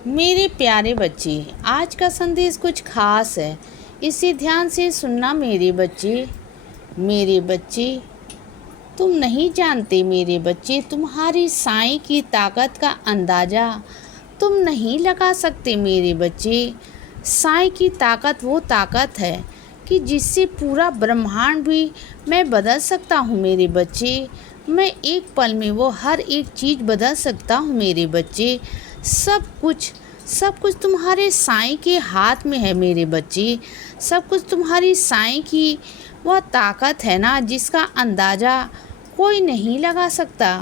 मेरे प्यारे बच्चे, आज का संदेश कुछ खास है। इसे ध्यान से सुनना मेरे बच्चे। मेरे बच्चे, तुम नहीं जानते मेरे बच्चे, तुम्हारी साईं की ताकत का अंदाज़ा तुम नहीं लगा सकते मेरे बच्चे। साईं की ताकत वो ताकत है कि जिससे पूरा ब्रह्मांड भी मैं बदल सकता हूँ मेरे बच्चे। मैं एक पल में वो हर एक चीज़ बदल सकता हूँ मेरे बच्चे। सब कुछ तुम्हारे साईं के हाथ में है मेरे बच्चे। सब कुछ तुम्हारी साईं की वह ताकत है ना, जिसका अंदाज़ा कोई नहीं लगा सकता।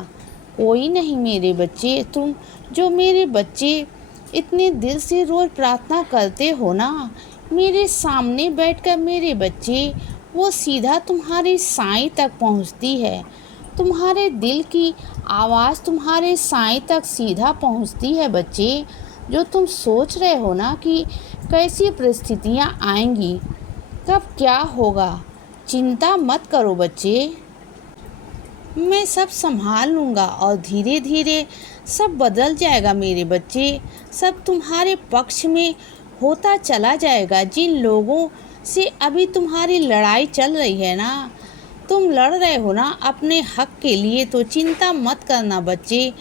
कोई नहीं मेरे बच्चे। तुम जो मेरे बच्चे इतने दिल से रोज़ प्रार्थना करते हो ना, मेरे सामने बैठकर मेरे बच्चे, वो सीधा तुम्हारे साईं तक पहुंचती है। तुम्हारे दिल की आवाज़ तुम्हारे साईं तक सीधा पहुंचती है बच्चे। जो तुम सोच रहे हो ना कि कैसी परिस्थितियां आएंगी, कब क्या होगा, चिंता मत करो बच्चे। मैं सब संभाल लूँगा और धीरे धीरे सब बदल जाएगा मेरे बच्चे। सब तुम्हारे पक्ष में होता चला जाएगा। जिन लोगों से अभी तुम्हारी लड़ाई चल रही है ना, तुम लड़ रहे हो ना अपने हक के लिए, तो चिंता मत करना बच्चे।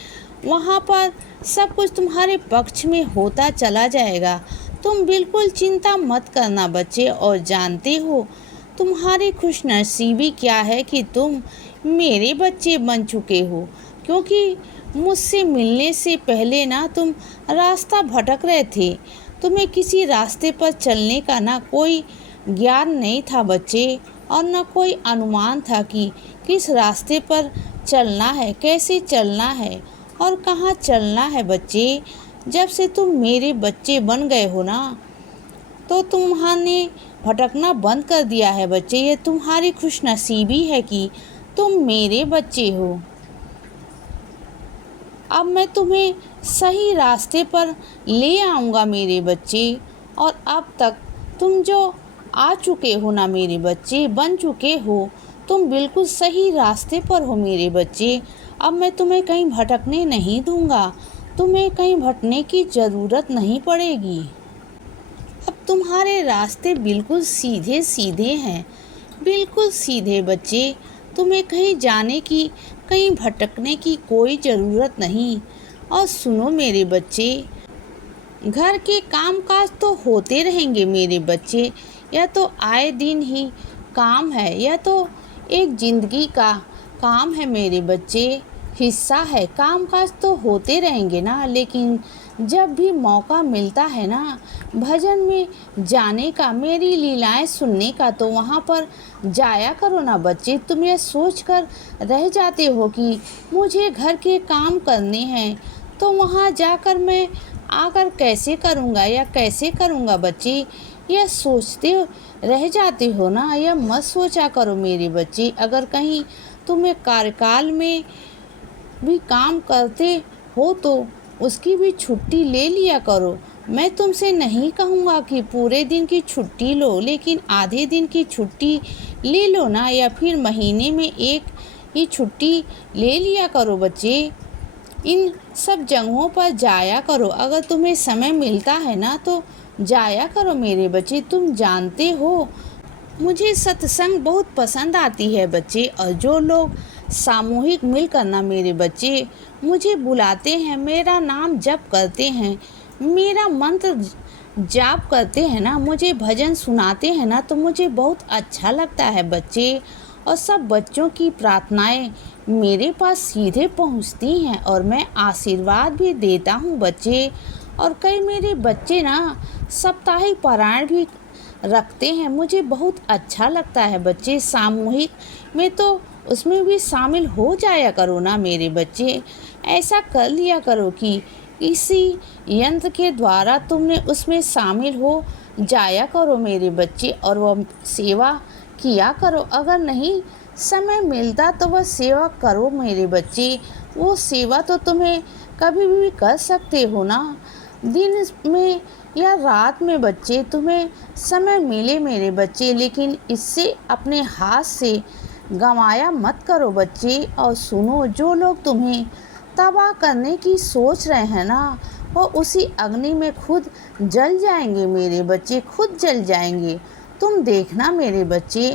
वहाँ पर सब कुछ तुम्हारे पक्ष में होता चला जाएगा। तुम बिल्कुल चिंता मत करना बच्चे। और जानते हो तुम्हारी खुशनसीबी क्या है कि तुम मेरे बच्चे बन चुके हो, क्योंकि मुझसे मिलने से पहले ना तुम रास्ता भटक रहे थे। तुम्हें किसी रास्ते पर चलने का ना कोई ज्ञान नहीं था बच्चे, और न कोई अनुमान था कि किस रास्ते पर चलना है, कैसे चलना है और कहाँ चलना है बच्चे। जब से तुम मेरे बच्चे बन गए हो ना, तो तुम्हारे भटकना बंद कर दिया है बच्चे। ये तुम्हारी खुशनसीबी है कि तुम मेरे बच्चे हो। अब मैं तुम्हें सही रास्ते पर ले आऊँगा मेरे बच्चे। और अब तक तुम जो आ चुके हो ना मेरे बच्चे, बन चुके हो, तुम बिल्कुल सही रास्ते पर हो मेरे बच्चे। अब मैं तुम्हें कहीं भटकने नहीं दूंगा। तुम्हें कहीं भटकने की ज़रूरत नहीं पड़ेगी। अब तुम्हारे रास्ते बिल्कुल सीधे सीधे हैं, बिल्कुल सीधे बच्चे। तुम्हें कहीं जाने की, कहीं भटकने की कोई ज़रूरत नहीं। और सुनो मेरे बच्चे, घर के कामकाज तो होते रहेंगे मेरे बच्चे। यह तो आए दिन ही काम है, यह तो एक ज़िंदगी का काम है मेरे बच्चे, हिस्सा है। कामकाज तो होते रहेंगे ना, लेकिन जब भी मौका मिलता है ना भजन में जाने का, मेरी लीलाएं सुनने का, तो वहाँ पर जाया करो ना बच्चे। तुम ये सोच कर रह जाते हो कि मुझे घर के काम करने हैं, तो वहाँ जाकर मैं आकर कैसे करूँगा या कैसे करूँगा बच्चे, यह सोचते रह जाते हो ना। यह मत सोचा करो मेरे बच्चे। अगर कहीं तुम्हें कार्यकाल में भी काम करते हो तो उसकी भी छुट्टी ले लिया करो। मैं तुमसे नहीं कहूँगा कि पूरे दिन की छुट्टी लो, लेकिन आधे दिन की छुट्टी ले लो ना, या फिर महीने में एक ही छुट्टी ले लिया करो बच्चे। इन सब जगहों पर जाया करो। अगर तुम्हें समय मिलता है ना तो जाया करो मेरे बच्चे। तुम जानते हो मुझे सत्संग बहुत पसंद आती है बच्चे। और जो लोग सामूहिक मिल करना मेरे बच्चे मुझे बुलाते हैं, मेरा नाम जप करते हैं, मेरा मंत्र जाप करते हैं ना, मुझे भजन सुनाते हैं ना, तो मुझे बहुत अच्छा लगता है बच्चे। और सब बच्चों की प्रार्थनाएं मेरे पास सीधे पहुंचती हैं और मैं आशीर्वाद भी देता हूं बच्चे। और कई मेरे बच्चे ना साप्ताहिक पारायण भी रखते हैं, मुझे बहुत अच्छा लगता है बच्चे। सामूहिक में तो उसमें भी शामिल हो जाया करो ना मेरे बच्चे। ऐसा कर लिया करो कि इसी यंत्र के द्वारा तुमने उसमें शामिल हो जाया करो मेरे बच्चे, और वह सेवा किया करो। अगर नहीं समय मिलता तो वह सेवा करो मेरे बच्चे। वो सेवा तो तुम्हें कभी भी कर सकते हो ना, दिन में या रात में बच्चे, तुम्हें समय मिले मेरे बच्चे, लेकिन इससे अपने हाथ से गंवाया मत करो बच्चे। और सुनो, जो लोग तुम्हें तबाह करने की सोच रहे हैं ना, वो उसी अग्नि में खुद जल जाएंगे मेरे बच्चे, खुद जल जाएंगे। तुम देखना मेरे बच्चे,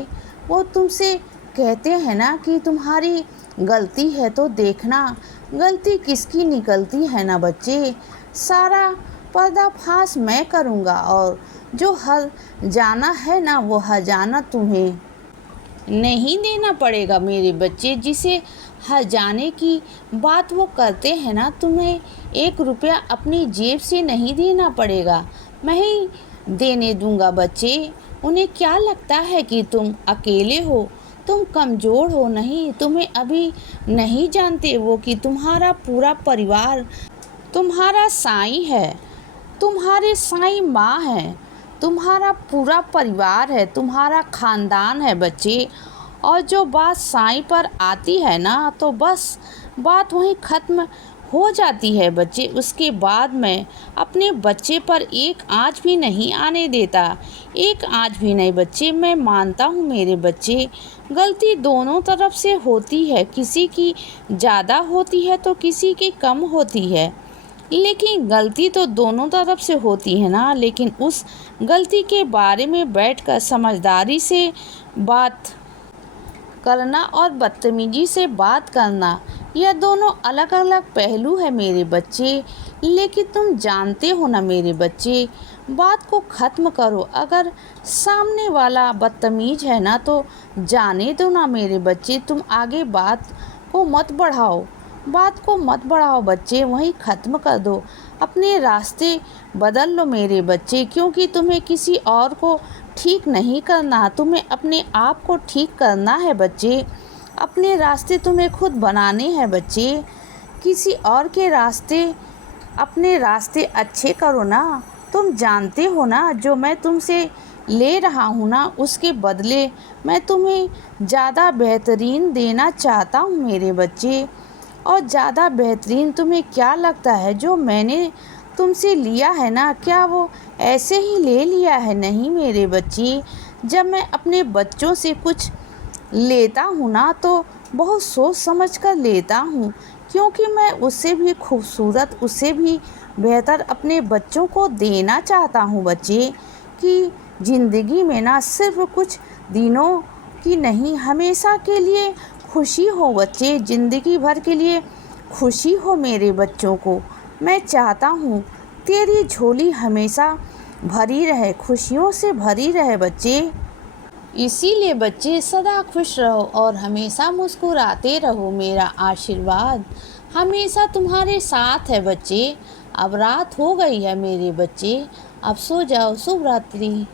वो तुमसे कहते हैं ना कि तुम्हारी गलती है, तो देखना गलती किसकी निकलती है ना बच्चे। सारा पर्दाफाश मैं करूँगा और जो हर जाना है ना वो हर्जाना तुम्हें नहीं देना पड़ेगा मेरे बच्चे। जिसे हर्जाने की बात वो करते हैं ना, तुम्हें 1 रुपया अपनी जेब से नहीं देना पड़ेगा, मैं ही देने दूंगा बच्चे। उन्हें क्या लगता है कि तुम अकेले हो, तुम कमज़ोर हो? नहीं, तुम्हें अभी नहीं जानते वो कि तुम्हारा पूरा परिवार तुम्हारा साईं है, तुम्हारे साईं माँ है, तुम्हारा पूरा परिवार है, तुम्हारा ख़ानदान है बच्चे। और जो बात साईं पर आती है ना, तो बस बात वहीं ख़त्म हो जाती है बच्चे। उसके बाद मैं अपने बच्चे पर एक आँच भी नहीं आने देता, एक आँच भी नहीं बच्चे। मैं मानता हूँ मेरे बच्चे, गलती दोनों तरफ से होती है, किसी की ज़्यादा होती है तो किसी की कम होती है, लेकिन गलती तो दोनों तरफ से होती है ना। लेकिन उस गलती के बारे में बैठकर समझदारी से बात करना और बदतमीजी से बात करना, यह दोनों अलग अलग पहलू है मेरे बच्चे। लेकिन तुम जानते हो ना मेरे बच्चे, बात को ख़त्म करो। अगर सामने वाला बदतमीज है ना तो जाने दो ना मेरे बच्चे, तुम आगे बात को मत बढ़ाओ, बात को मत बढ़ाओ बच्चे, वहीं ख़त्म कर दो। अपने रास्ते बदल लो मेरे बच्चे, क्योंकि तुम्हें किसी और को ठीक नहीं करना, तुम्हें अपने आप को ठीक करना है बच्चे। अपने रास्ते तुम्हें खुद बनाने हैं बच्चे, किसी और के रास्ते अपने रास्ते अच्छे करो ना। तुम जानते हो ना, जो मैं तुमसे ले रहा हूँ ना, उसके बदले मैं तुम्हें ज़्यादा बेहतरीन देना चाहता हूँ मेरे बच्चे। और ज़्यादा बेहतरीन तुम्हें क्या लगता है जो मैंने तुमसे लिया है ना, क्या वो ऐसे ही ले लिया है? नहीं मेरे बच्चे, जब मैं अपने बच्चों से कुछ लेता हूँ ना तो बहुत सोच समझ कर लेता हूँ, क्योंकि मैं उससे भी खूबसूरत, उससे भी बेहतर अपने बच्चों को देना चाहता हूँ बच्चे। कि ज़िंदगी में ना सिर्फ कुछ दिनों की नहीं, हमेशा के लिए खुशी हो बच्चे, ज़िंदगी भर के लिए खुशी हो मेरे बच्चों को। मैं चाहता हूँ तेरी झोली हमेशा भरी रहे, खुशियों से भरी रहे बच्चे। इसीलिए बच्चे सदा खुश रहो और हमेशा मुस्कुराते रहो। मेरा आशीर्वाद हमेशा तुम्हारे साथ है बच्चे। अब रात हो गई है मेरे बच्चे, अब सो जाओ। शुभ रात्रि।